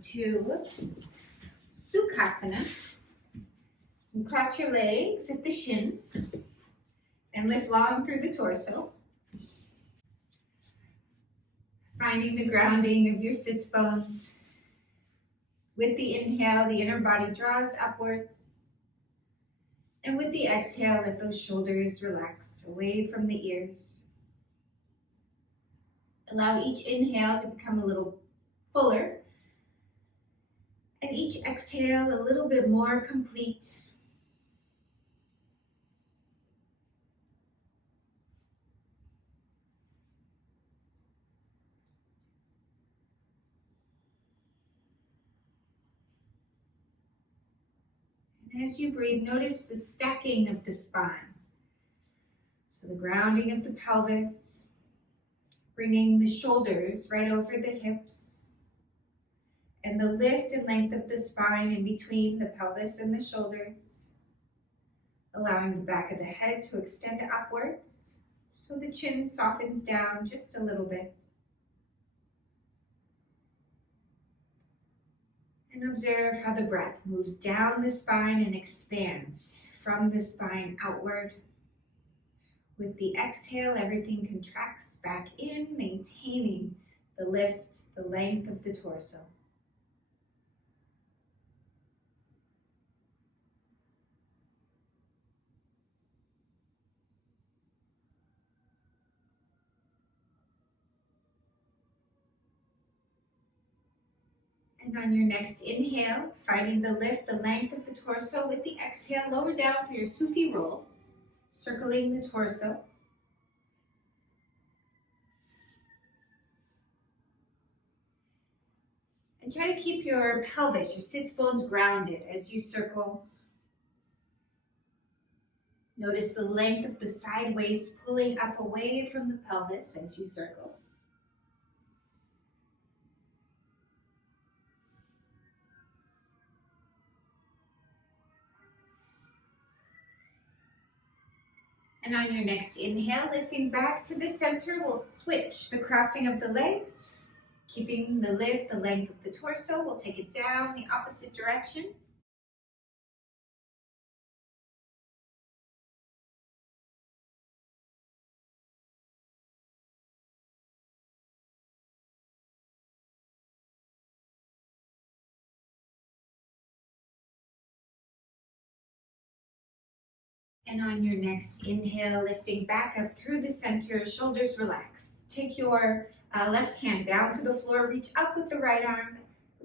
to Sukhasana. And cross your legs at the shins and lift long through the torso. Finding the grounding of your sits bones. With the inhale, the inner body draws upwards. And with the exhale, let those shoulders relax away from the ears. Allow each inhale to become a little fuller. And each exhale a little bit more complete. And as you breathe, notice the stacking of the spine. So the grounding of the pelvis, bringing the shoulders right over the hips, and the lift and length of the spine in between the pelvis and the shoulders, allowing the back of the head to extend upwards so the chin softens down just a little bit. And observe how the breath moves down the spine and expands from the spine outward. With the exhale, everything contracts back in, maintaining the lift, the length of the torso. And on your next inhale, finding the lift, the length of the torso. With the exhale, lower down for your Sufi rolls, circling the torso. And try to keep your pelvis, your sits bones grounded as you circle. Notice the length of the side waist pulling up away from the pelvis as you circle. And on your next inhale, lifting back to the center, we'll switch the crossing of the legs. Keeping the lift, the length of the torso, we'll take it down the opposite direction. And on your next inhale, lifting back up through the center, shoulders relax. Take your left hand down to the floor, reach up with the right arm,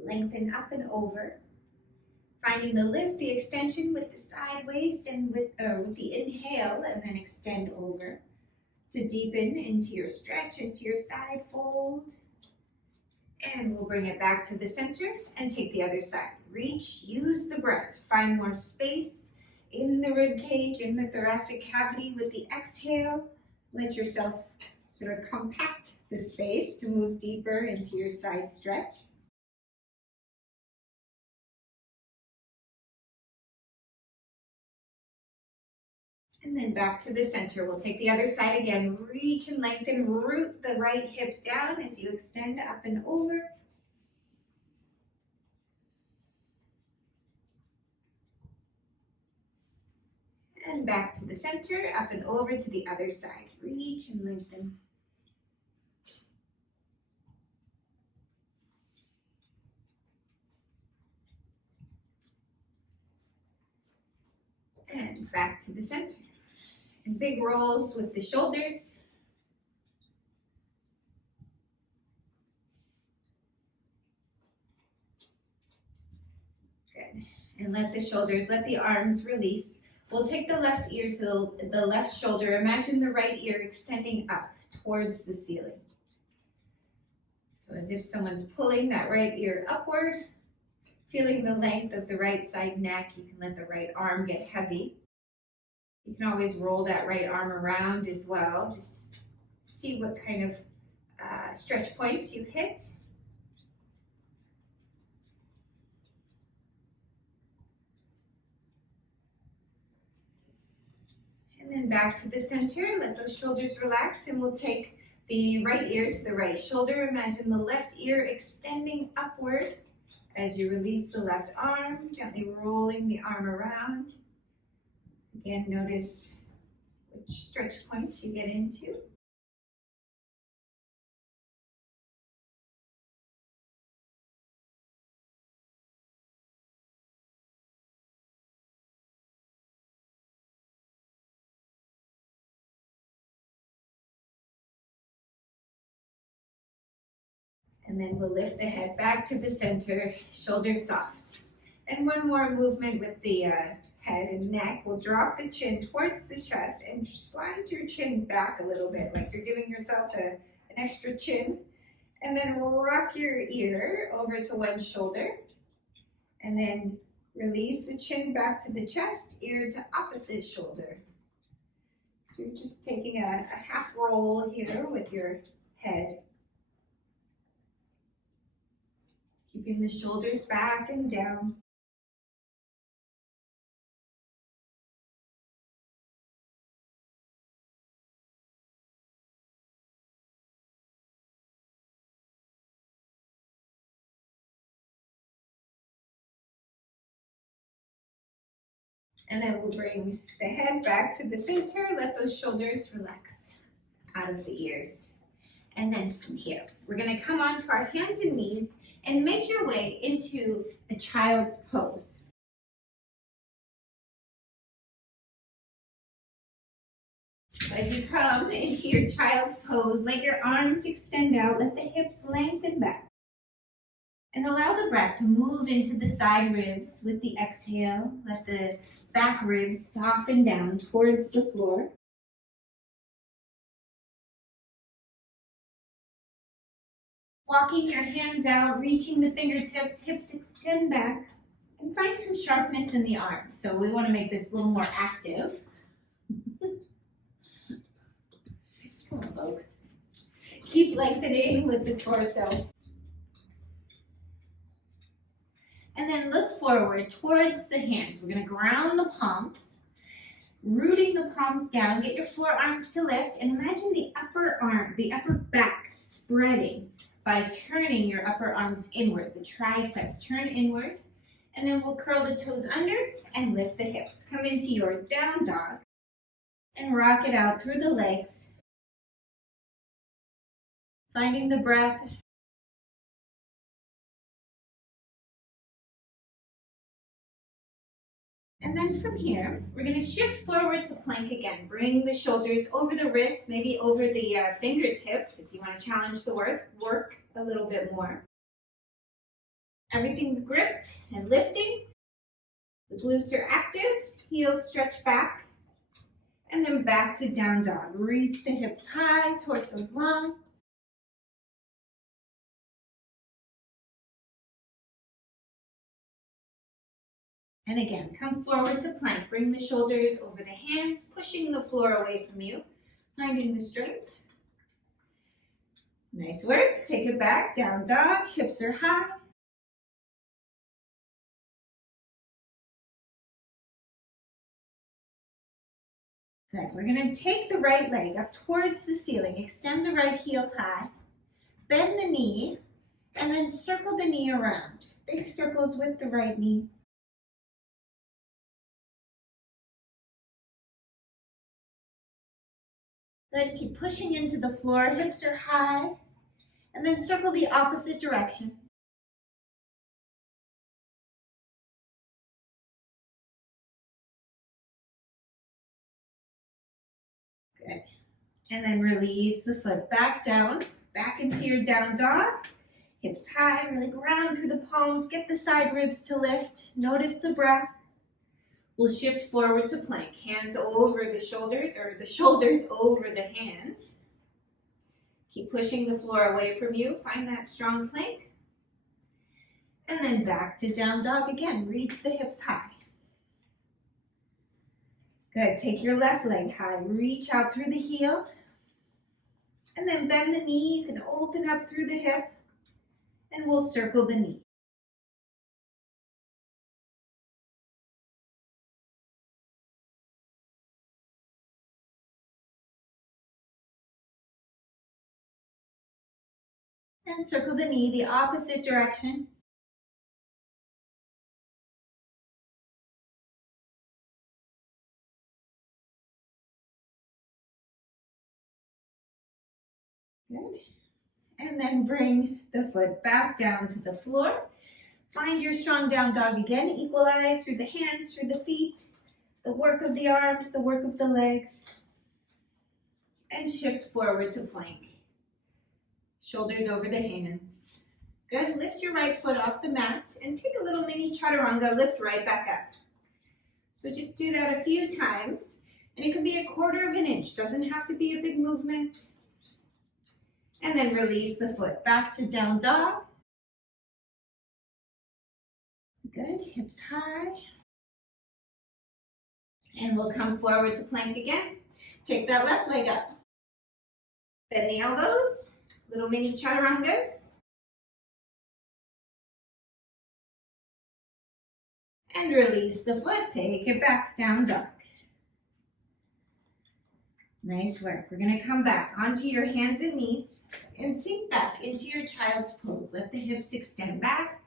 lengthen up and over. Finding the lift, the extension with the side waist and with the inhale, and then extend over to deepen into your stretch, into your side fold. And we'll bring it back to the center and take the other side. Reach, use the breath to find more space in the rib cage, in the thoracic cavity. With the exhale, let yourself sort of compact the space to move deeper into your side stretch. And then back to the center. We'll take the other side again. Reach and lengthen, root the right hip down as you extend up and over. And back to the center, up and over to the other side. Reach and lengthen. And back to the center. And big rolls with the shoulders. Good. And let the shoulders, let the arms release. We'll take the left ear to the left shoulder. Imagine the right ear extending up towards the ceiling. So as if someone's pulling that right ear upward, feeling the length of the right side neck. You can let the right arm get heavy. You can always roll that right arm around as well. Just see what kind of stretch points you hit. And then back to the center, let those shoulders relax, and we'll take the right ear to the right shoulder. Imagine the left ear extending upward As you release the left arm, gently rolling the arm around. Again, notice which stretch points you get into. And then we'll lift the head back to the center, shoulders soft. And one more movement with the head and neck. We'll drop the chin towards the chest and slide your chin back a little bit, like you're giving yourself an extra chin. And then rock your ear over to one shoulder. And then release the chin back to the chest, ear to opposite shoulder. So you're just taking a half roll here with your head. Keeping the shoulders back and down. And then we'll bring the head back to the center. Let those shoulders relax out of the ears. And then from here, we're gonna come onto our hands and knees and make your way into a child's pose. So as you come into your child's pose, let your arms extend out, let the hips lengthen back. And allow the breath to move into the side ribs with the exhale. Let the back ribs soften down towards the floor. Walking your hands out, reaching the fingertips, hips extend back, and find some sharpness in the arms. So we want to make this a little more active. Come on, folks. Keep lengthening with the torso. And then look forward towards the hands. We're going to ground the palms, rooting the palms down. Get your forearms to lift, and imagine the upper arm, the upper back spreading by turning your upper arms inward. The triceps turn inward, and then we'll curl the toes under and lift the hips. Come into your down dog and rock it out through the legs. Finding the breath. And then from here, we're going to shift forward to plank again. Bring the shoulders over the wrists, maybe over the fingertips if you want to challenge the work a little bit more. Everything's gripped and lifting. The glutes are active, heels stretch back. And then back to down dog. Reach the hips high, torso's long. And again, come forward to plank. Bring the shoulders over the hands, pushing the floor away from you, finding the strength. Nice work. Take it back, down dog, hips are high. Good. We're going to take the right leg up towards the ceiling. Extend the right heel high. Bend the knee, and then circle the knee around. Big circles with the right knee. Good, keep pushing into the floor, hips are high, and then circle the opposite direction. Good, and then release the foot back down, back into your down dog, hips high, really ground through the palms, get the side ribs to lift, notice the breath. We'll shift forward to plank, hands over the shoulders, or the shoulders over the hands. Keep pushing the floor away from you, find that strong plank. And then back to down dog again, reach the hips high. Good, take your left leg high, reach out through the heel. And then bend the knee, you can open up through the hip, and we'll circle the knee. And circle the knee the opposite direction. Good. And then bring the foot back down to the floor. Find your strong down dog again. Equalize through the hands, through the feet, the work of the arms, the work of the legs. And shift forward to plank. Shoulders over the hands. Good. Lift your right foot off the mat and take a little mini chaturanga. Lift right back up. So just do that a few times. And it can be 1/4 of an inch. Doesn't have to be a big movement. And then release the foot back to down dog. Good. Hips high. And we'll come forward to plank again. Take that left leg up. Bend the elbows. Little mini chaturangas. And release the foot. Take it back, down dog. Nice work. We're going to come back onto your hands and knees and sink back into your child's pose. Let the hips extend back.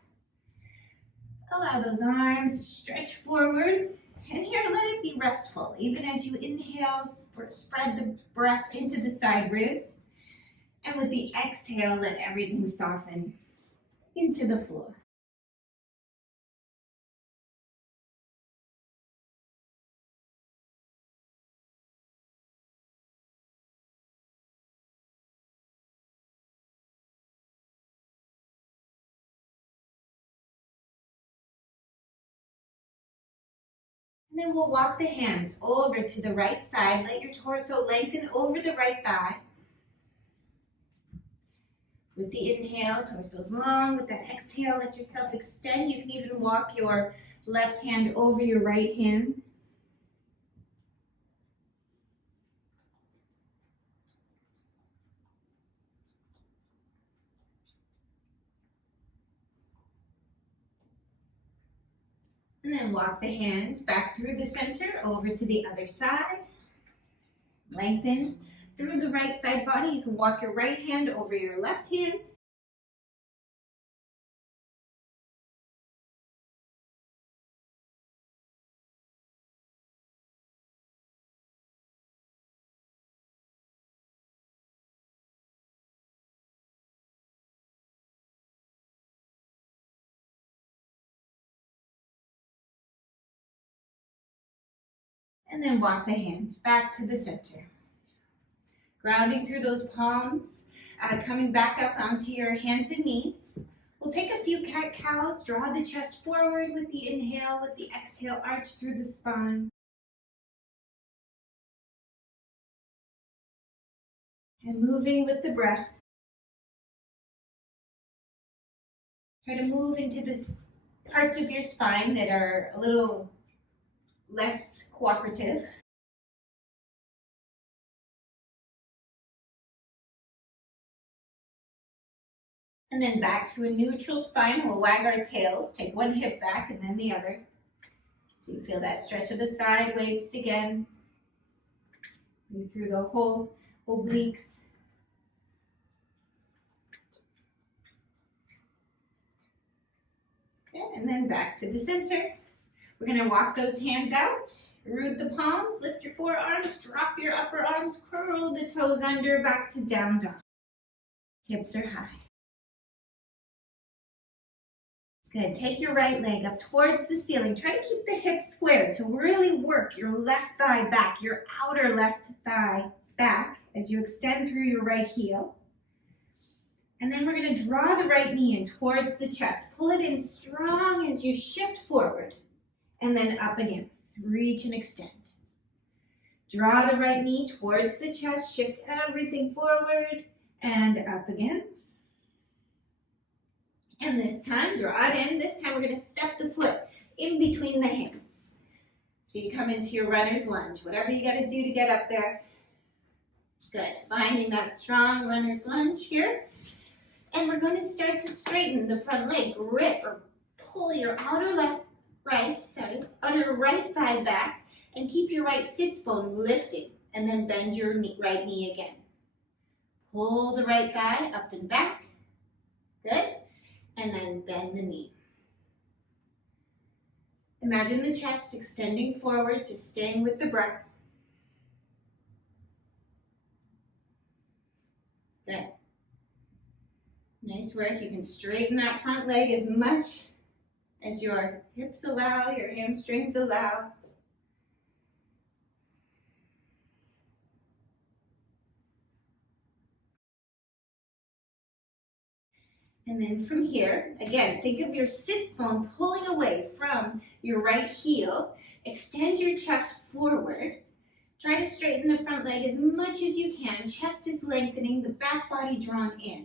Allow those arms stretch forward. And here, let it be restful. Even as you inhale, spread the breath into the side ribs. And with the exhale, let everything soften into the floor. And then we'll walk the hands over to the right side. Let your torso lengthen over the right thigh. With the inhale, torso's long. With that exhale, let yourself extend. You can even walk your left hand over your right hand. And then walk the hands back through the center over to the other side. Lengthen through the right side body. You can walk your right hand over your left hand. And then walk the hands back to the center. Grounding through those palms, coming back up onto your hands and knees. We'll take a few cat-cows, draw the chest forward with the inhale, with the exhale, arch through the spine. And moving with the breath. Try to move into the parts of your spine that are a little less cooperative. And then back to a neutral spine. We'll wag our tails. Take one hip back and then the other. So you feel that stretch of the side waist again. Move through the whole obliques. Okay, and then back to the center. We're going to walk those hands out. Root the palms. Lift your forearms. Drop your upper arms. Curl the toes under. Back to down dog. Hips are high. Good. Take your right leg up towards the ceiling. Try to keep the hips squared. So really work your left thigh back, your outer left thigh back as you extend through your right heel. And then we're going to draw the right knee in towards the chest. Pull it in strong as you shift forward. And then up again. Reach and extend. Draw the right knee towards the chest. Shift everything forward and up again. And this time, draw it in. This time, we're going to step the foot in between the hands. So you come into your runner's lunge. Whatever you got to do to get up there. Good. Finding that strong runner's lunge here. And we're going to start to straighten the front leg. Grip or pull your outer right thigh back. And keep your right sits bone lifting. And then bend your right knee again. Pull the right thigh up and back. Good. And then bend the knee. Imagine the chest extending forward, just staying with the breath. Good. Nice work. You can straighten that front leg as much as your hips allow, your hamstrings allow. And then from here, again, think of your sits bone pulling away from your right heel. Extend your chest forward. Try to straighten the front leg as much as you can. Chest is lengthening, the back body drawn in.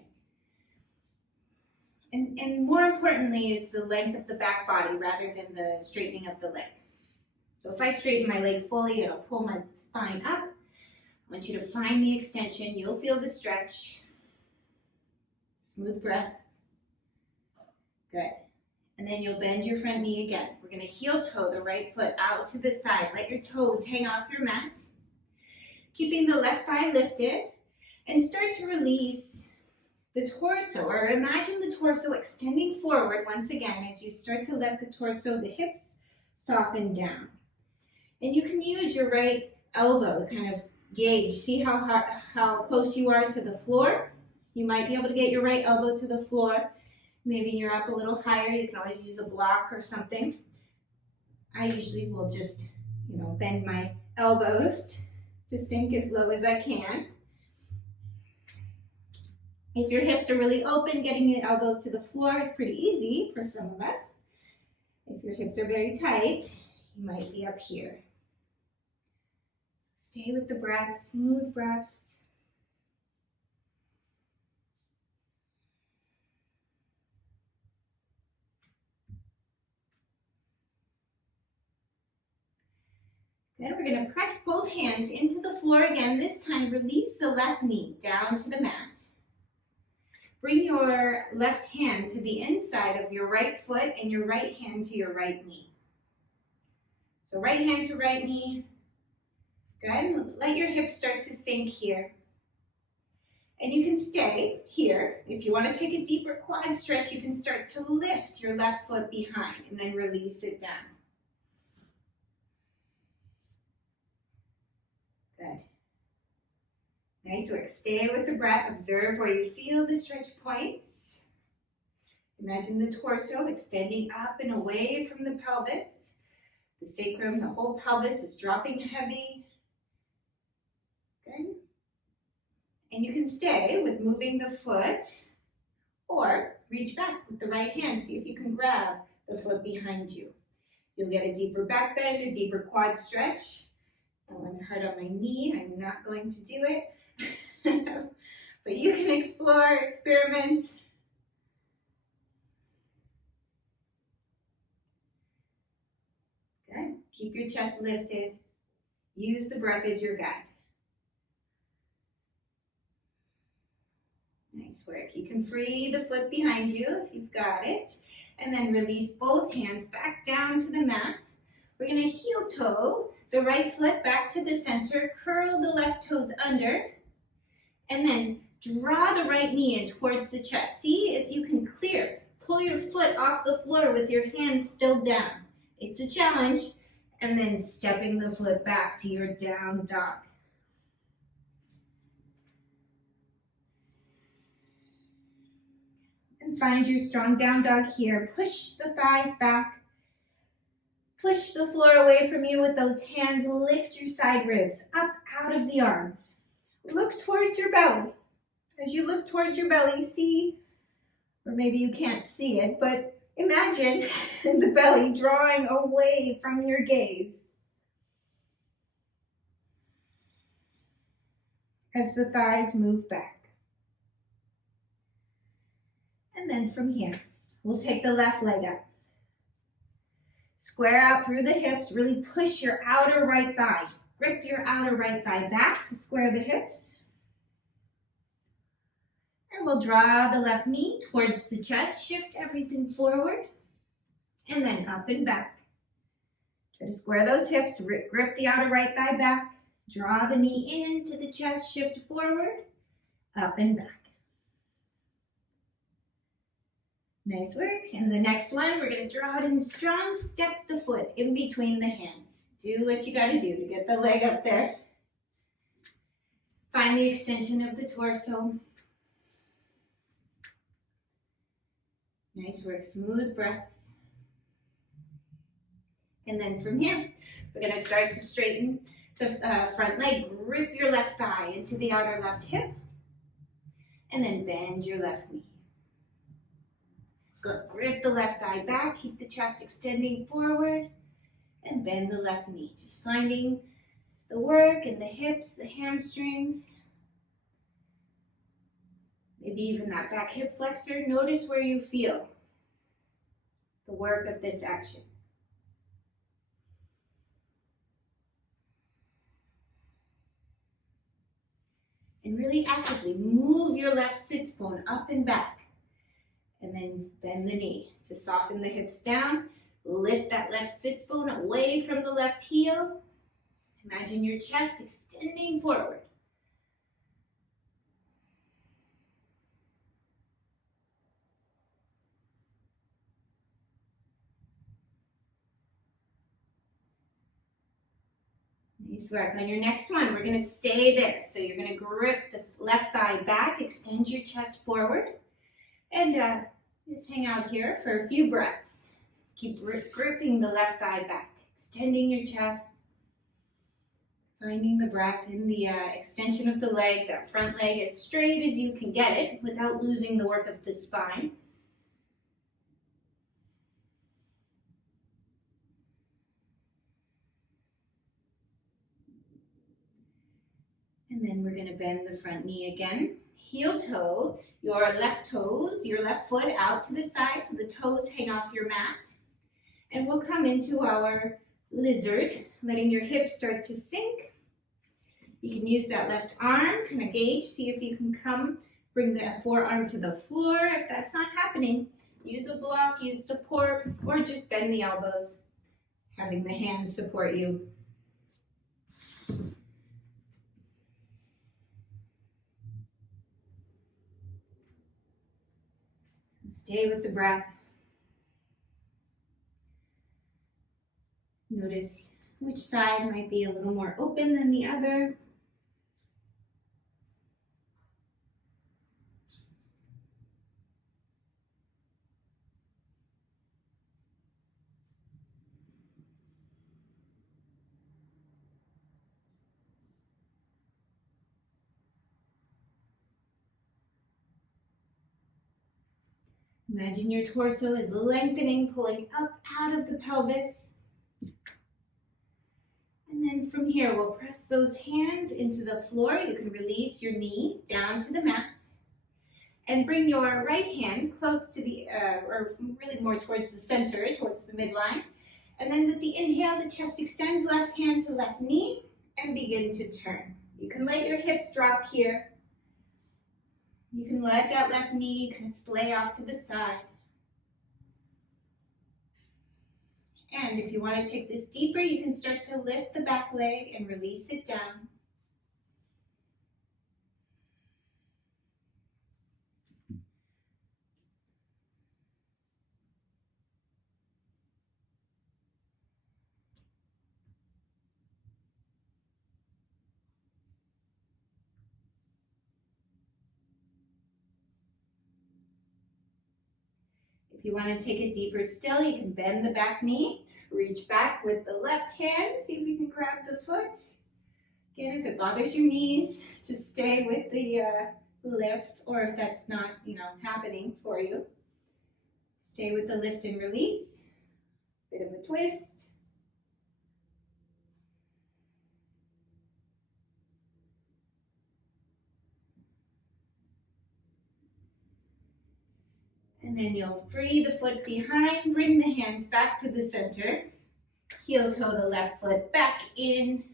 And more importantly is the length of the back body rather than the straightening of the leg. So if I straighten my leg fully, it'll pull my spine up. I want you to find the extension. You'll feel the stretch. Smooth breaths. Good. And then you'll bend your front knee again. We're going to heel toe the right foot out to the side. Let your toes hang off your mat. Keeping the left thigh lifted. And start to release the torso, or imagine the torso extending forward once again as you start to let the torso, the hips, soften down. And you can use your right elbow to kind of gauge. See how close you are to the floor? You might be able to get your right elbow to the floor. Maybe you're up a little higher. You can always use a block or something. I usually will just, bend my elbows to sink as low as I can. If your hips are really open, getting the elbows to the floor is pretty easy for some of us. If your hips are very tight, you might be up here. Stay with the breath, smooth breaths. Then we're going to press both hands into the floor again. This time, release the left knee down to the mat. Bring your left hand to the inside of your right foot and your right hand to your right knee. So right hand to right knee. Good. Let your hips start to sink here. And you can stay here. If you want to take a deeper quad stretch, you can start to lift your left foot behind and then release it down. Good. Nice work. Stay with the breath. Observe where you feel the stretch points. Imagine the torso extending up and away from the pelvis. The sacrum, the whole pelvis is dropping heavy. Good. And you can stay with moving the foot or reach back with the right hand. See if you can grab the foot behind you. You'll get a deeper back bend, a deeper quad stretch. That one's hard on my knee. I'm not going to do it. But you can explore, experiment. Good. Keep your chest lifted. Use the breath as your guide. Nice work. You can free the foot behind you if you've got it. And then release both hands back down to the mat. We're going to heel toe the right foot back to the center. Curl the left toes under. And then draw the right knee in towards the chest. See if you can clear. Pull your foot off the floor with your hands still down. It's a challenge. And then stepping the foot back to your down dog. And find your strong down dog here. Push the thighs back. Push the floor away from you with those hands. Lift your side ribs up out of the arms. Look towards your belly. As you look towards your belly, see, or maybe you can't see it, but imagine the belly drawing away from your gaze. As the thighs move back. And then from here, we'll take the left leg up. Square out through the hips, really push your outer right thigh. Grip your outer right thigh back to square the hips. And we'll draw the left knee towards the chest, shift everything forward, and then up and back. Try to square those hips, grip the outer right thigh back, draw the knee into the chest, shift forward, up and back. Nice work. And the next one, we're going to draw it in strong, step the foot in between the hands. Do what you got to do to get the leg up there. Find the extension of the torso. Nice work, smooth breaths. And then from here, we're gonna start to straighten the front leg. Grip your left thigh into the outer left hip, and then bend your left knee. Good, grip the left thigh back, keep the chest extending forward, and bend the left knee. Just finding the work in the hips, the hamstrings, maybe even that back hip flexor. Notice where you feel the work of this action. And really actively move your left sits bone up and back. And then bend the knee to soften the hips down. Lift that left sits bone away from the left heel. Imagine your chest extending forward. Nice work. On your next one, we're going to stay there. So you're going to grip the left thigh back, extend your chest forward, and just hang out here for a few breaths. Keep gripping the left thigh back, extending your chest, finding the breath in the extension of the leg, that front leg as straight as you can get it without losing the work of the spine. And then we're going to bend the front knee again. Heel toe, your left toes, your left foot out to the side so the toes hang off your mat. And we'll come into our lizard, letting your hips start to sink. You can use that left arm, kind of gauge, see if you can bring the forearm to the floor. If that's not happening, use a block, use support, or just bend the elbows, having the hands support you. Stay with the breath. Notice which side might be a little more open than the other. Imagine your torso is lengthening, pulling up out of the pelvis. And then from here, we'll press those hands into the floor. You can release your knee down to the mat. And bring your right hand close to the, or really more towards the center, towards the midline. And then with the inhale, the chest extends, left hand to left knee, and begin to turn. You can let your hips drop here. You can let that left knee kind of splay off to the side. And if you want to take this deeper, you can start to lift the back leg and release it down. If you want to take it deeper still, you can bend the back knee, reach back with the left hand, see if you can grab the foot. Again, if it bothers your knees, just stay with the lift, or if that's not, happening for you, stay with the lift and release. Bit of a twist. And then you'll free the foot behind, bring the hands back to the center. Heel toe the left foot back in.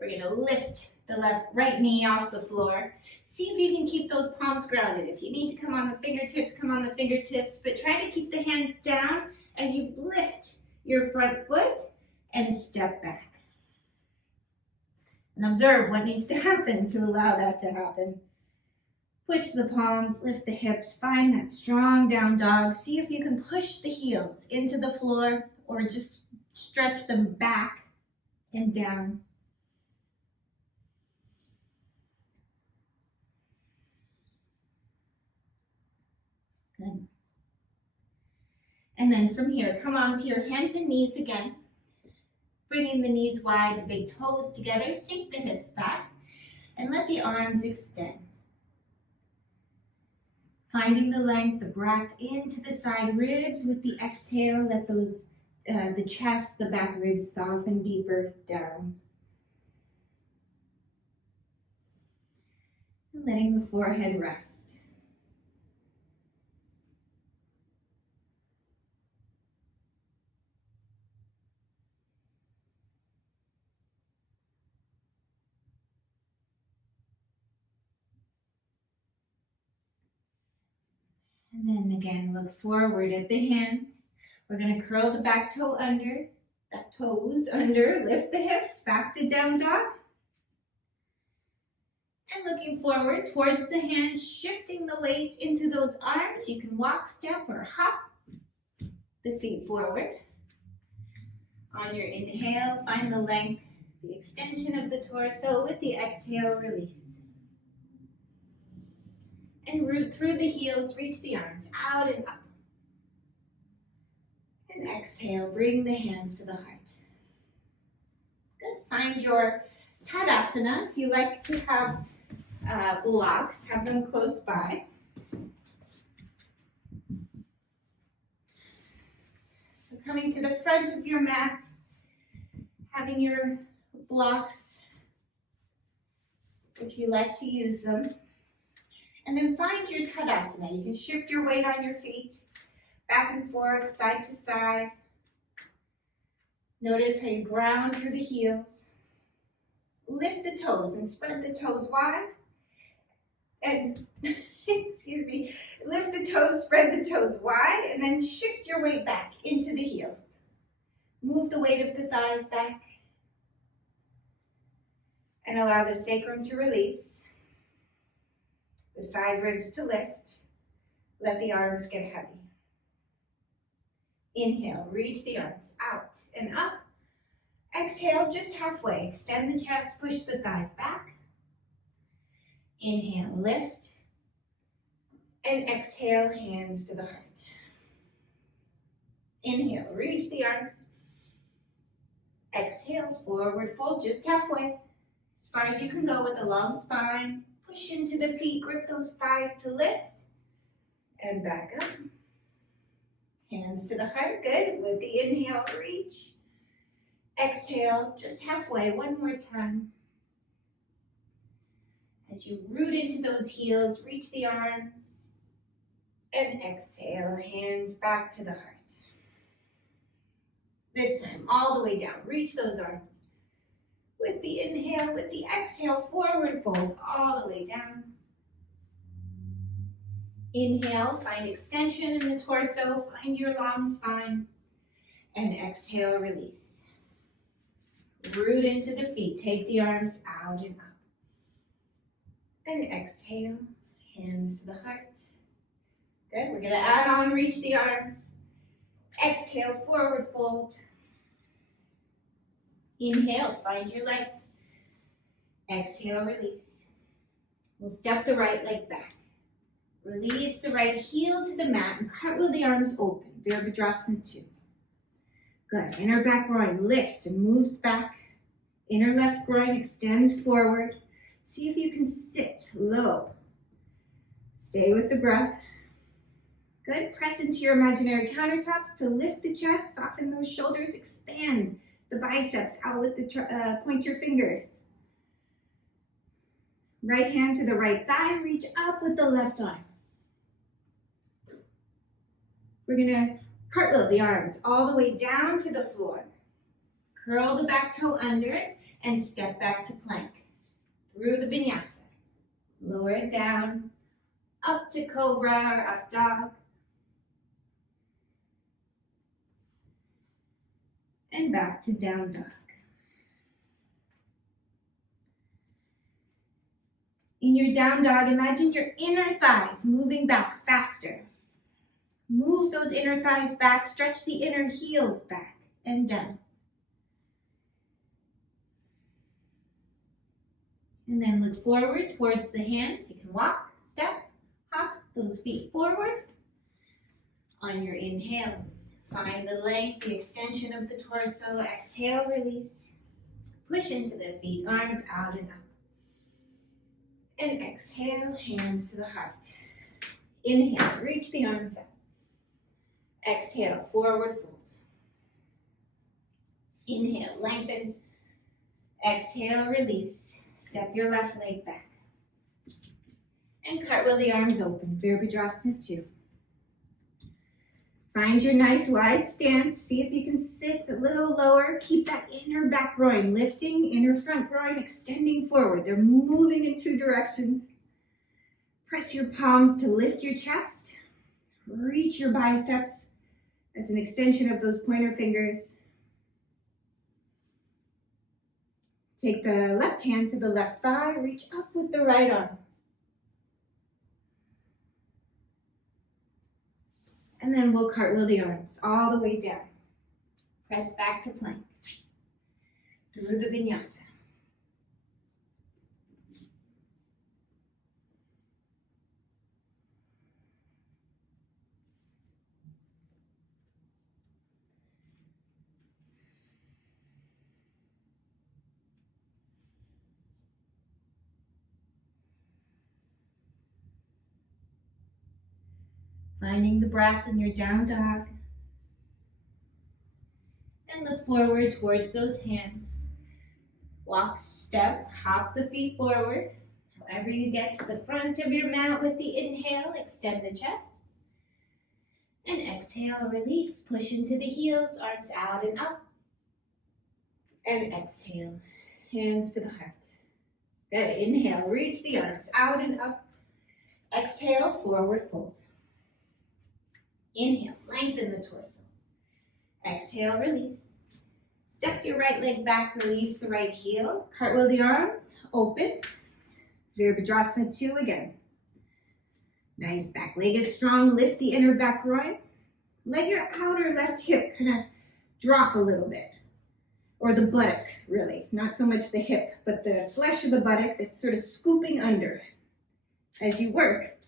We're gonna lift the right knee off the floor. See if you can keep those palms grounded. If you need to come on the fingertips, come on the fingertips, but try to keep the hands down as you lift your front foot and step back. And observe what needs to happen to allow that to happen. Push the palms, lift the hips, find that strong down dog. See if you can push the heels into the floor or just stretch them back and down. Good. And then from here, come onto your hands and knees again. Bringing the knees wide, the big toes together, sink the hips back, and let the arms extend. Finding the length, the breath into the side ribs with the exhale. Let those, the chest, the back ribs soften deeper down. And letting the forehead rest. And then again, look forward at the hands. We're going to curl the back toe under, back toes under, lift the hips, back to down dog. And looking forward towards the hands, shifting the weight into those arms. You can walk, step, or hop the feet forward. On your inhale, find the length, the extension of the torso. With the exhale, release. And root through the heels, reach the arms out and up. And exhale, bring the hands to the heart. Good. Find your Tadasana. If you like to have blocks, have them close by. So coming to the front of your mat, having your blocks, if you like to use them. And then find your Tadasana. You can shift your weight on your feet, back and forth, side to side. Notice how you ground through the heels. Lift the toes and spread the toes wide. And, excuse me, lift the toes, spread the toes wide, and then shift your weight back into the heels. Move the weight of the thighs back. And allow the sacrum to release. The side ribs to lift. Let the arms get heavy. Inhale, reach the arms out and up. Exhale, just halfway. Extend the chest, push the thighs back. Inhale, lift. And exhale, hands to the heart. Inhale, reach the arms. Exhale, forward fold, just halfway. As far as you can go with a long spine. Push into the feet, grip those thighs to lift. And back up. Hands to the heart, good. With the inhale, reach. Exhale, just halfway, one more time. As you root into those heels, reach the arms. And exhale, hands back to the heart. This time, all the way down, reach those arms. With the inhale, with the exhale, forward fold all the way down. Inhale, find extension in the torso, find your long spine. And exhale, release. Root into the feet, take the arms out and up. And exhale, hands to the heart. Good, we're gonna add on, reach the arms. Exhale, forward fold. Inhale, find your length. Exhale, release. We'll step the right leg back. Release the right heel to the mat and cartwheel the arms open. Virabhadrasana 2. Good. Inner back groin lifts and moves back. Inner left groin extends forward. See if you can sit low. Stay with the breath. Good. Press into your imaginary countertops to lift the chest, soften those shoulders, expand the biceps out with the point your fingers. Right hand to the right thigh, reach up with the left arm. We're gonna cartwheel the arms all the way down to the floor. Curl the back toe under and step back to plank. Through the vinyasa. Lower it down, up to cobra or up dog. And back to down dog. In your down dog, imagine your inner thighs moving back faster. Move those inner thighs back, stretch the inner heels back and down. And then look forward towards the hands. You can walk, step, hop those feet forward. On your inhale, Find the length, the extension of the torso. Exhale, release. Push into the feet, arms out and up. And exhale, hands to the heart. Inhale, reach the arms up. Exhale, forward fold. Inhale, lengthen. Exhale, release. Step your left leg back. And cartwheel the arms open, Virabhadrasana 2. Find your nice wide stance. See if you can sit a little lower. Keep that inner back groin lifting, inner front groin extending forward. They're moving in 2 directions. Press your palms to lift your chest. Reach your biceps as an extension of those pointer fingers. Take the left hand to the left thigh. Reach up with the right arm. And then we'll cartwheel the arms all the way down. Press back to plank. Through the vinyasa. Finding the breath in your down dog. And look forward towards those hands. Walk, step, hop the feet forward. However you get to the front of your mat with the inhale, extend the chest. And exhale, release, push into the heels, arms out and up. And exhale, hands to the heart. Good, inhale, reach the arms out and up. Exhale, forward fold. Inhale, lengthen the torso. Exhale, release. Step your right leg back, release the right heel. Cartwheel the arms, open. Virabhadrasana 2 again. Nice, back leg is strong. Lift the inner back groin. Let your outer left hip kind of drop a little bit. Or the buttock, really. Not so much the hip, but the flesh of the buttock that's sort of scooping under as you work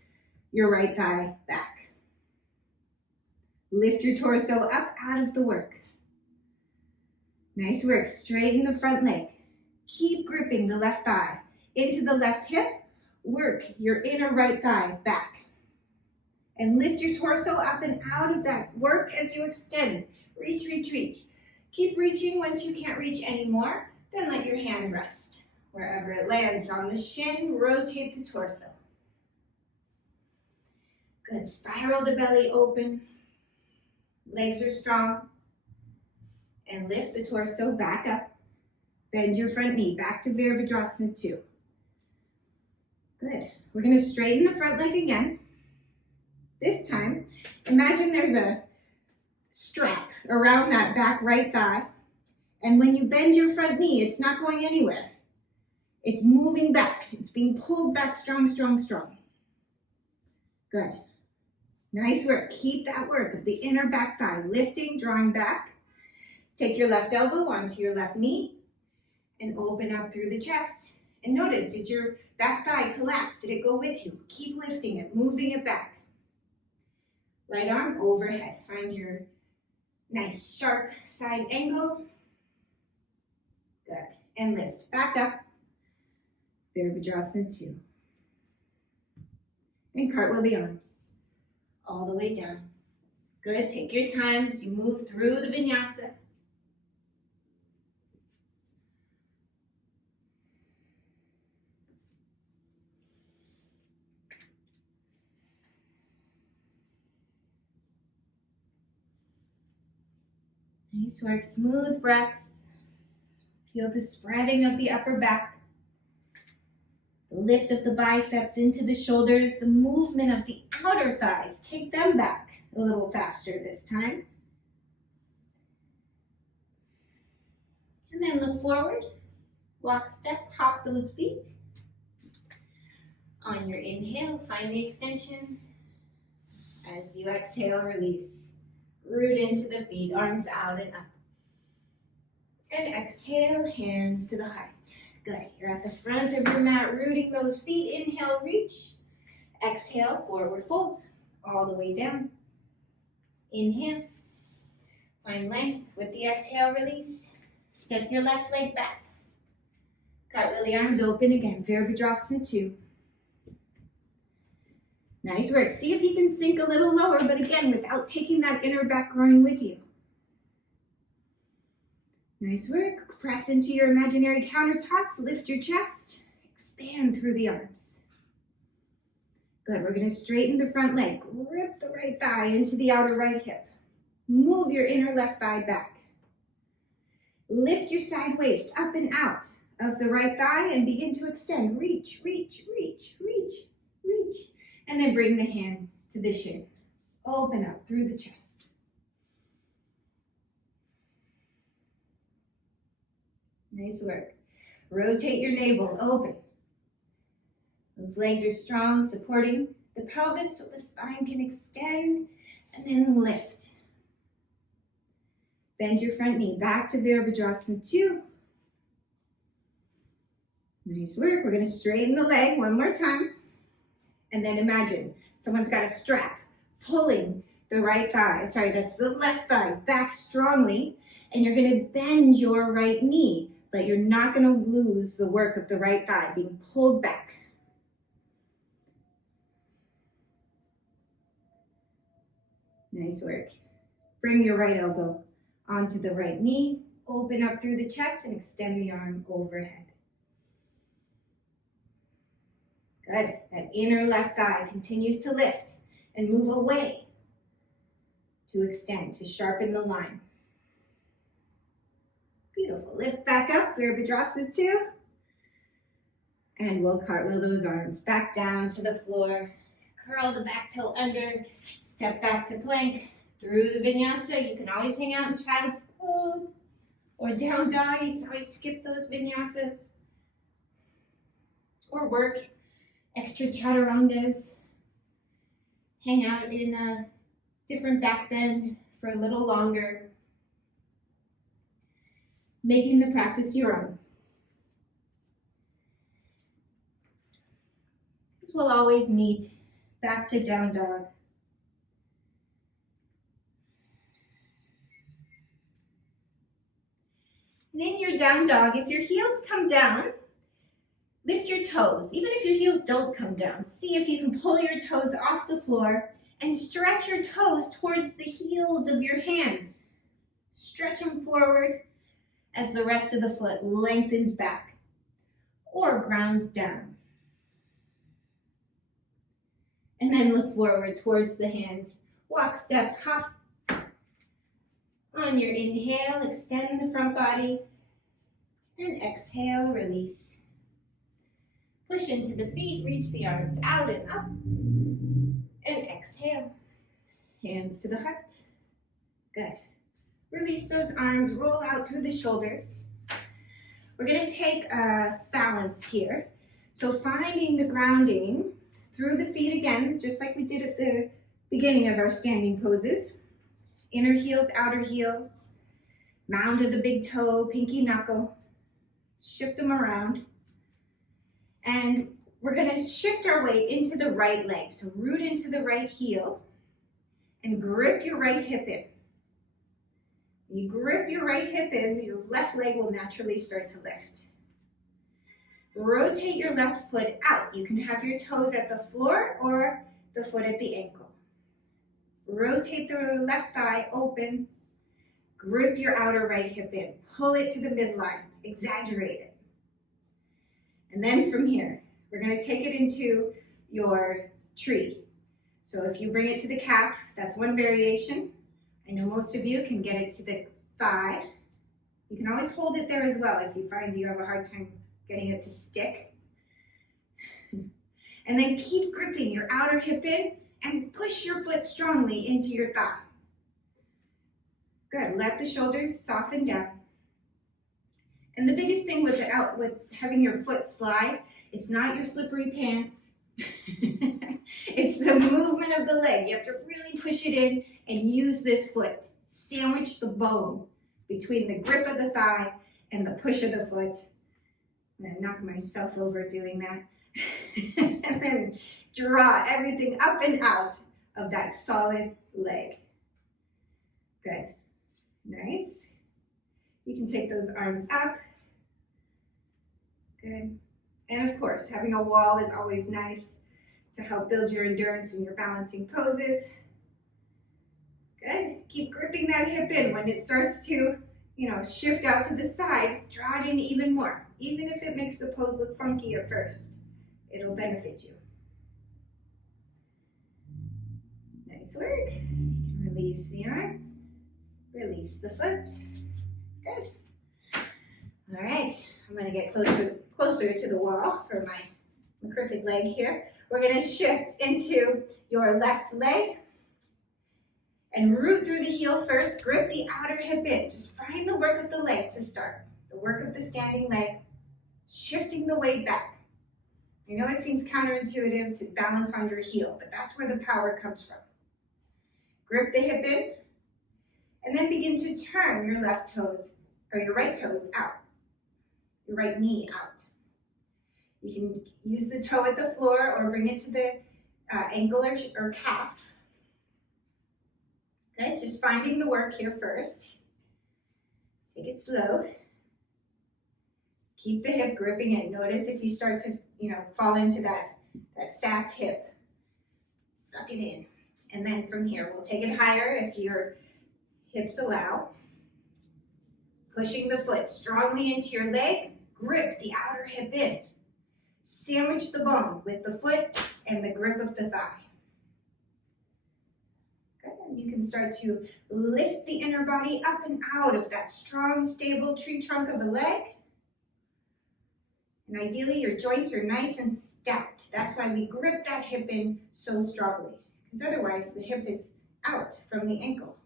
your right thigh back. Lift your torso up out of the work. Nice work. Straighten the front leg. Keep gripping the left thigh into the left hip. Work your inner right thigh back. And lift your torso up and out of that work as you extend. Reach, reach, reach. Keep reaching. Once you can't reach anymore, then let your hand rest. Wherever it lands on the shin, rotate the torso. Good. Spiral the belly open. Legs are strong. And lift the torso back up. Bend your front knee back to Virabhadrasana 2. Good. We're going to straighten the front leg again. This time, imagine there's a strap around that back right thigh. And when you bend your front knee, it's not going anywhere. It's moving back. It's being pulled back strong, strong, strong. Good. Nice work. Keep that work of the inner back thigh. Lifting, drawing back. Take your left elbow onto your left knee and open up through the chest. And notice, did your back thigh collapse? Did it go with you? Keep lifting it, moving it back. Right arm overhead. Find your nice sharp side angle. Good. And lift. Back up. Virabhadrasana 2. And cartwheel the arms all the way down. Good. Take your time as you move through the vinyasa. Nice work. Smooth breaths. Feel the spreading of the upper back. The lift of the biceps into the shoulders. The movement of the outer thighs. Take them back a little faster this time. And then look forward. Walk, step, hop those feet. On your inhale, find the extension. As you exhale, release. Root into the feet, arms out and up. And exhale, hands to the heart. Good. You're at the front of your mat, rooting those feet. Inhale, reach. Exhale, forward fold. All the way down. Inhale. Find length with the exhale, release. Step your left leg back. Cartwheel the arms open again, Virabhadrasana 2. Nice work. See if you can sink a little lower, but again, without taking that inner back groin with you. Nice work. Press into your imaginary countertops, lift your chest, expand through the arms. Good, we're gonna straighten the front leg, grip the right thigh into the outer right hip. Move your inner left thigh back. Lift your side waist up and out of the right thigh and begin to extend. Reach, reach, reach, reach, reach. And then bring the hands to the shin. Open up through the chest. Nice work. Rotate your navel, open. Those legs are strong, supporting the pelvis so the spine can extend and then lift. Bend your front knee back to Virabhadrasana 2. Nice work. We're going to straighten the leg one more time. And then imagine someone's got a strap pulling the right thigh, that's the left thigh back strongly. And you're going to bend your right knee, but you're not going to lose the work of the right thigh being pulled back. Nice work. Bring your right elbow onto the right knee, open up through the chest and extend the arm overhead. Good. That inner left thigh continues to lift and move away to extend, to sharpen the line. Beautiful. Lift back up, Virabhadrasana 2. And we'll cartwheel those arms back down to the floor. Curl the back toe under, step back to plank. Through the vinyasa, you can always hang out in child's pose or down dog. You can always skip those vinyasas or work extra chaturangas. Hang out in a different back bend for a little longer, making the practice your own. We'll always meet back to down dog. And in your down dog, if your heels come down, lift your toes. Even if your heels don't come down, see if you can pull your toes off the floor and stretch your toes towards the heels of your hands. Stretch them forward as the rest of the foot lengthens back or grounds down. And then look forward towards the hands. Walk, step, hop. On your inhale, extend the front body. And exhale, release. Push into the feet, reach the arms out and up. And exhale. Hands to the heart. Good. Release those arms, roll out through the shoulders. We're going to take a balance here. So finding the grounding through the feet again, just like we did at the beginning of our standing poses. Inner heels, outer heels. Mound of the big toe, pinky knuckle. Shift them around. And we're going to shift our weight into the right leg. So root into the right heel and grip your right hip in. When you grip your right hip in, your left leg will naturally start to lift. Rotate your left foot out. You can have your toes at the floor or the foot at the ankle. Rotate the left thigh open. Grip your outer right hip in. Pull it to the midline. Exaggerate it. And then from here, we're going to take it into your tree. So if you bring it to the calf, that's one variation. I know most of you can get it to the thigh. You can always hold it there as well if you find you have a hard time getting it to stick. And then keep gripping your outer hip in and push your foot strongly into your thigh. Good, let the shoulders soften down. And the biggest thing with having your foot slide, it's not your slippery pants. It's the movement of the leg. You have to really push it in and use this foot. Sandwich the bone between the grip of the thigh and the push of the foot. I'm going to knock myself over doing that. And then draw everything up and out of that solid leg. Good. Nice. You can take those arms up. Good. And of course, having a wall is always nice to help build your endurance in your balancing poses. Good. Keep gripping that hip in. When it starts to, shift out to the side, draw it in even more. Even if it makes the pose look funky at first, it'll benefit you. Nice work. You can release the arms, release the foot. Good. All right, I'm gonna get closer to the wall for my crooked leg here. We're gonna shift into your left leg and root through the heel first. Grip the outer hip in. Just find the work of the leg to start. The work of the standing leg, shifting the weight back. I know it seems counterintuitive to balance on your heel, but that's where the power comes from. Grip the hip in, and then begin to turn your left toes, or your right toes out. Your right knee out. You can use the toe at the floor or bring it to the ankle or calf. Good, just finding the work here first. Take it slow. Keep the hip gripping in. Notice if you start to, fall into that sass hip. Suck it in. And then from here, we'll take it higher if your hips allow. Pushing the foot strongly into your leg. Grip the outer hip in. Sandwich the bone with the foot and the grip of the thigh. Good. And you can start to lift the inner body up and out of that strong, stable tree trunk of a leg. And ideally, your joints are nice and stacked. That's why we grip that hip in so strongly, because otherwise the hip is out from the ankle.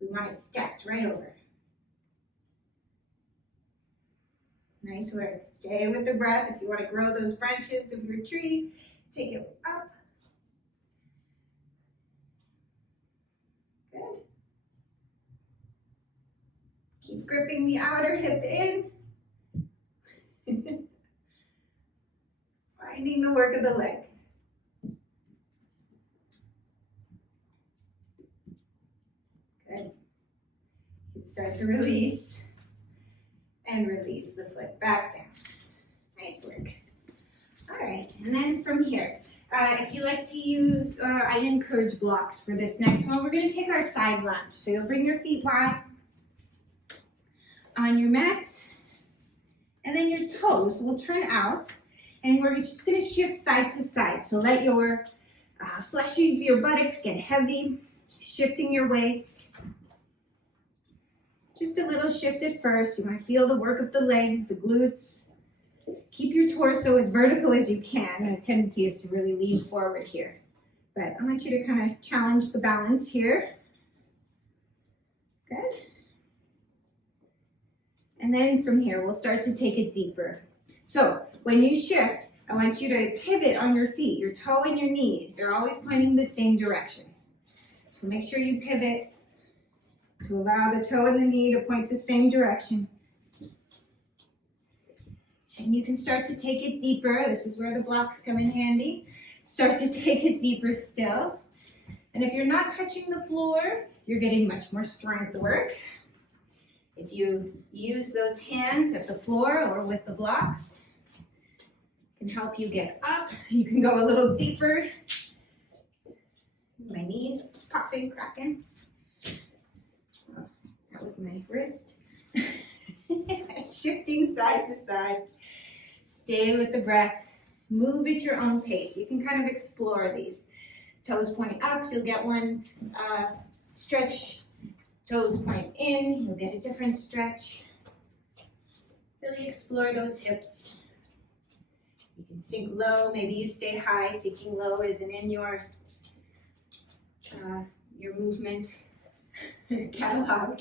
We want it stacked right over. Nice work. Stay with the breath. If you want to grow those branches of your tree, take it up. Good. Keep gripping the outer hip in. Finding the work of the leg. Good. You can start to release. And release the foot back down. Nice work. All right, and then from here, if you like to use, I encourage blocks for this next one. We're gonna take our side lunge. So you'll bring your feet wide on your mat, and then your toes will turn out, and we're just gonna shift side to side. So let your fleshy of your buttocks get heavy, shifting your weight. Just a little shift at first. You want to feel the work of the legs, the glutes. Keep your torso as vertical as you can. And a tendency is to really lean forward here. But I want you to kind of challenge the balance here. Good. And then from here, we'll start to take it deeper. So when you shift, I want you to pivot on your feet. Your toe and your knee, they're always pointing the same direction. So make sure you pivot to allow the toe and the knee to point the same direction. And you can start to take it deeper. This is where the blocks come in handy. Start to take it deeper still. And if you're not touching the floor, you're getting much more strength work. If you use those hands at the floor or with the blocks, it can help you get up. You can go a little deeper. My knees popping, cracking. That was my wrist. Shifting side to side. Stay with the breath. Move at your own pace. You can kind of explore these. Toes point up, you'll get one stretch. Toes point in, you'll get a different stretch. Really explore those hips. You can sink low, maybe you stay high. Sinking low isn't in your movement catalog.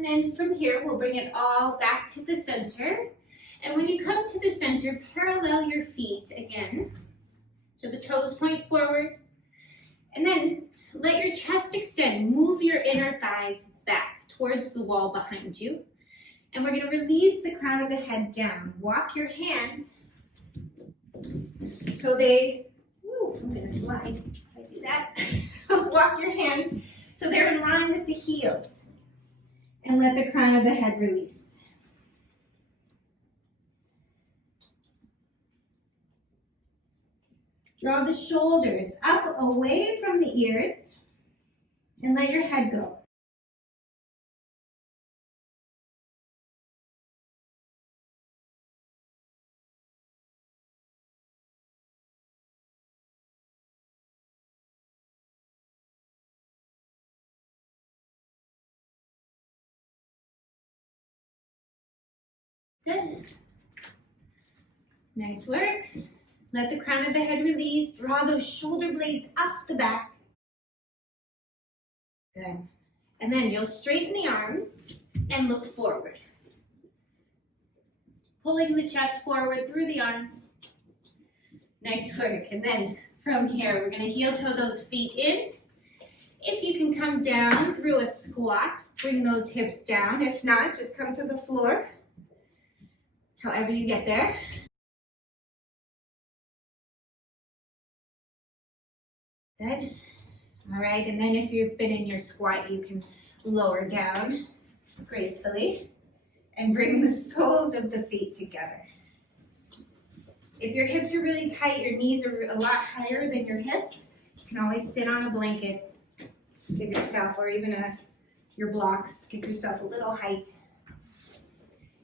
And then from here, we'll bring it all back to the center. And when you come to the center, parallel your feet again. So the toes point forward. And then let your chest extend. Move your inner thighs back towards the wall behind you. And we're going to release the crown of the head down. Walk your hands so they, I'm going to slide if I do that. Walk your hands so they're in line with the heels. And let the crown of the head release. Draw the shoulders up away from the ears and let your head go. Good. Nice work. Let the crown of the head release. Draw those shoulder blades up the back. Good. And then you'll straighten the arms and look forward. Pulling the chest forward through the arms. Nice work. And then from here, we're going to heel toe those feet in. If you can come down through a squat, bring those hips down. If not, just come to the floor. However you get there. Good. All right, and then if you've been in your squat, you can lower down gracefully and bring the soles of the feet together. If your hips are really tight, your knees are a lot higher than your hips, you can always sit on a blanket, give yourself, or even your blocks, give yourself a little height.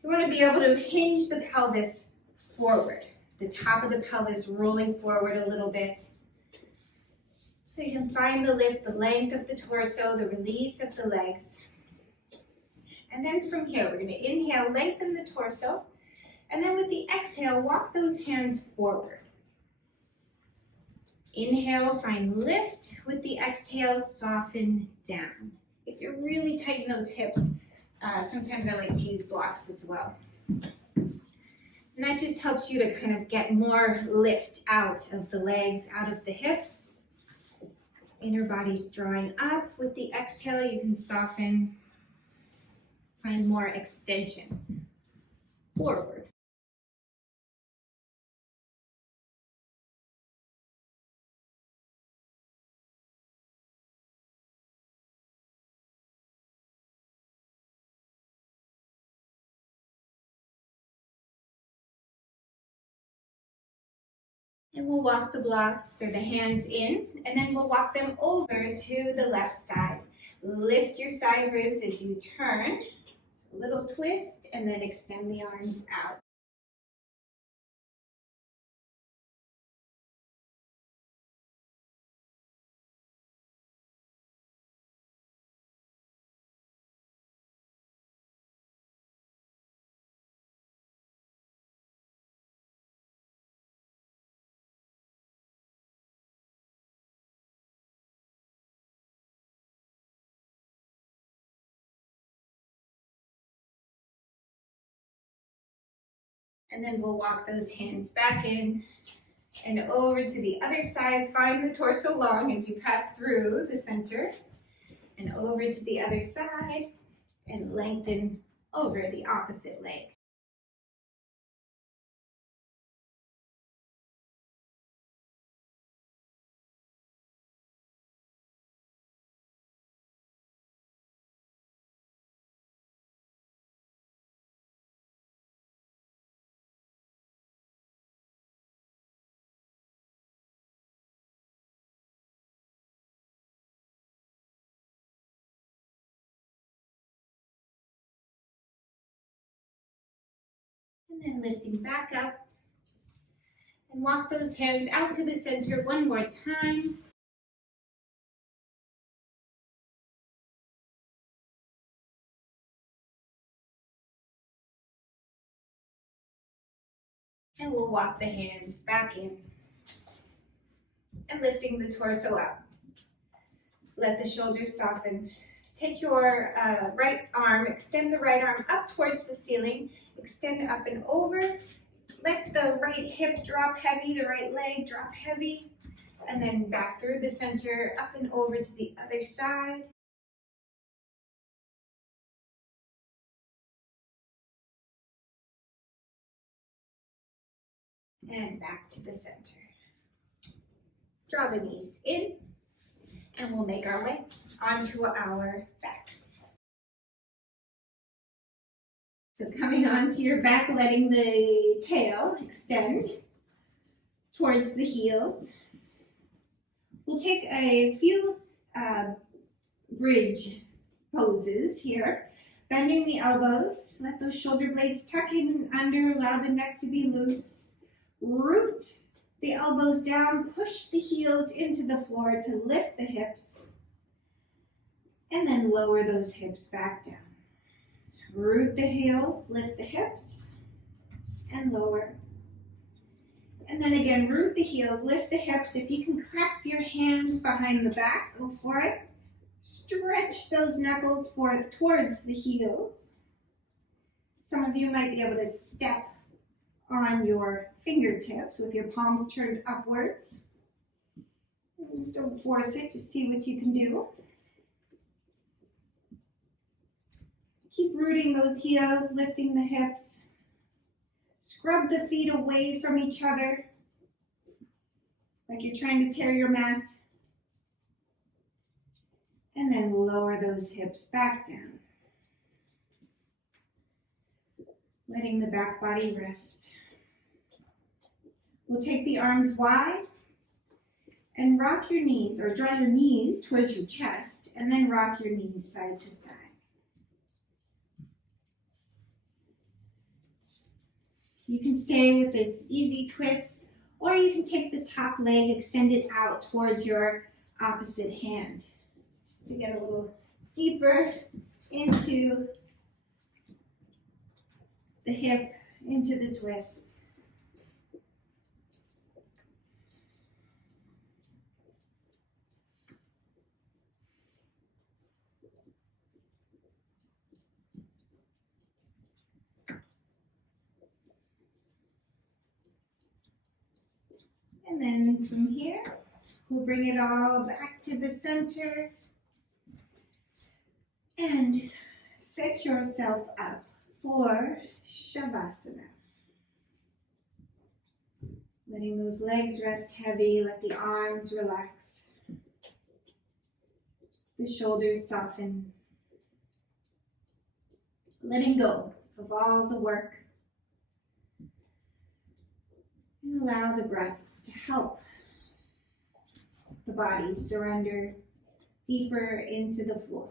You want to be able to hinge the pelvis forward, the top of the pelvis rolling forward a little bit. So you can find the lift, the length of the torso, the release of the legs. And then from here, we're going to inhale, lengthen the torso. And then with the exhale, walk those hands forward. Inhale, find lift. With the exhale, soften down. If you're really tight in those hips, sometimes I like to use blocks as well. And that just helps you to kind of get more lift out of the legs, out of the hips. Inner body's drawing up. With the exhale, you can soften, find more extension forward. And we'll walk the blocks or the hands in, and then we'll walk them over to the left side. Lift your side ribs as you turn. So a little twist, and then extend the arms out. And then we'll walk those hands back in and over to the other side. Find the torso long as you pass through the center. And over to the other side and lengthen over the opposite leg. And then lifting back up. And walk those hands out to the center one more time. And we'll walk the hands back in. And lifting the torso up. Let the shoulders soften. Take your right arm, extend the right arm up towards the ceiling, extend up and over. Let the right hip drop heavy, the right leg drop heavy, and then back through the center, up and over to the other side. And back to the center. Draw the knees in, and we'll make our way onto our backs. So coming onto your back, letting the tail extend towards the heels. We'll take a few bridge poses here. Bending the elbows, let those shoulder blades tuck in and under, allow the neck to be loose. Root the elbows down, push the heels into the floor to lift the hips, and then lower those hips back down. Root the heels, lift the hips, and lower. And then again, root the heels, lift the hips. If you can clasp your hands behind the back, go for it. Stretch those knuckles towards the heels. Some of you might be able to step on your fingertips with your palms turned upwards. Don't force it, just see what you can do. Keep rooting those heels, lifting the hips. Scrub the feet away from each other, like you're trying to tear your mat. And then lower those hips back down. Letting the back body rest. We'll take the arms wide and rock your knees, or draw your knees towards your chest, and then rock your knees side to side. You can stay with this easy twist, or you can take the top leg, extend it out towards your opposite hand. Just to get a little deeper into the hip, into the twist. And then from here, we'll bring it all back to the center and set yourself up for Shavasana. Letting those legs rest heavy, let the arms relax. The shoulders soften. Letting go of all the work. And allow the breath to help the body surrender deeper into the floor.